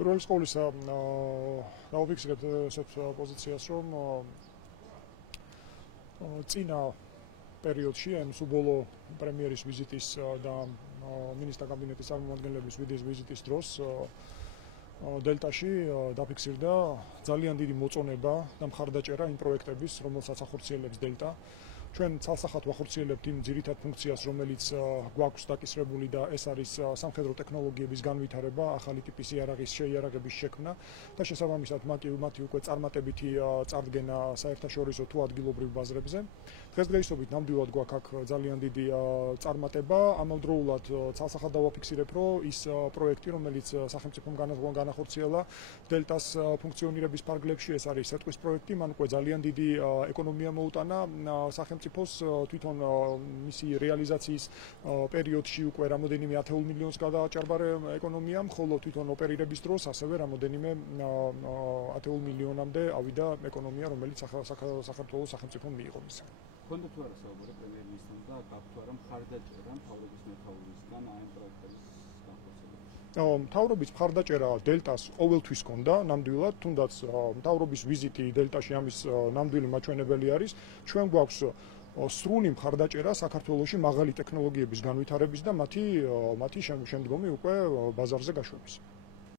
პირველის ყოვლისა დავფიქსირებთ ესეთ პოზიციას, რომ წინა პერიოდში, მსუბოლო პრემიერის ვიზიტის და მინისტრთა კაბინეტის წარმომადგენლების ვიზიტის დროს დელტაში დაფიქსირდა ძალიან დიდი მოწონება და მხარდაჭერა იმ პროექტების, რომელსაც ახორციელებს დელტა. ჩვენ ცალსახად ვახორციელებთ იმ ძირითად ფუნქციას, რომელიც გვაქვს დაკისრებული და ეს არის სამხედრო ტექნოლოგიების განვითარება, ახალი ტიპის იარაღის შეიარაღების შექმნა და შესაბამისად მათი უკვე წარმატებითი წარდგენა საერთაშორისო თუ ადგილობრივ ბაზრებზე. დღესდღეობით ნამდვილად გვაქვს აქ ძალიან დიდი წარმატება, ამავდროულად ცალსახად დავაფიქსირებ, რომ ის პროექტი, რომელიც სახელმწიფომ განახორციელა დელტას ფუნქციონირების ფარგლებში, ეს არის სეტყვის პროექტი, მან უკვე ძალიან დიდი ეკონომია მოუტანა სახელმწიფოს თვითონ მისი რეალიზაციის პერიოდში უკვე რამოდენიმე 10 მილიონს გადააჭარბა ეკონომიამ, ხოლო თვითონ ოპერირების დროს ასევე რამოდენიმე 10 მილიონამდე ავიდა ეკონომია, რომელიც საქართველოს სახელმწიფომ მიიღო მისგან. Ქონდა თუ არა საუბარი პრემიერ-მინისტრთან და გაქვთ თუ არა მხარდაჭერა მთავრობის მეთაურისგან ამ პროექტების განხორციელებაში? მთავრობის მხარდაჭერა დელტას ყოველთვის ჰქონდა, ნამდვილად, თუნდაც მთავრობის ვიზიტი დელტაში ამის ნამდვილი მაჩვენებელი არის. ჩვენ გვაქვს სრული მხარდაჭერა საქართველოში მაღალი ტექნოლოგიების განვითარების და მათი შემდგომი უკვე ბაზარზე გაშვების.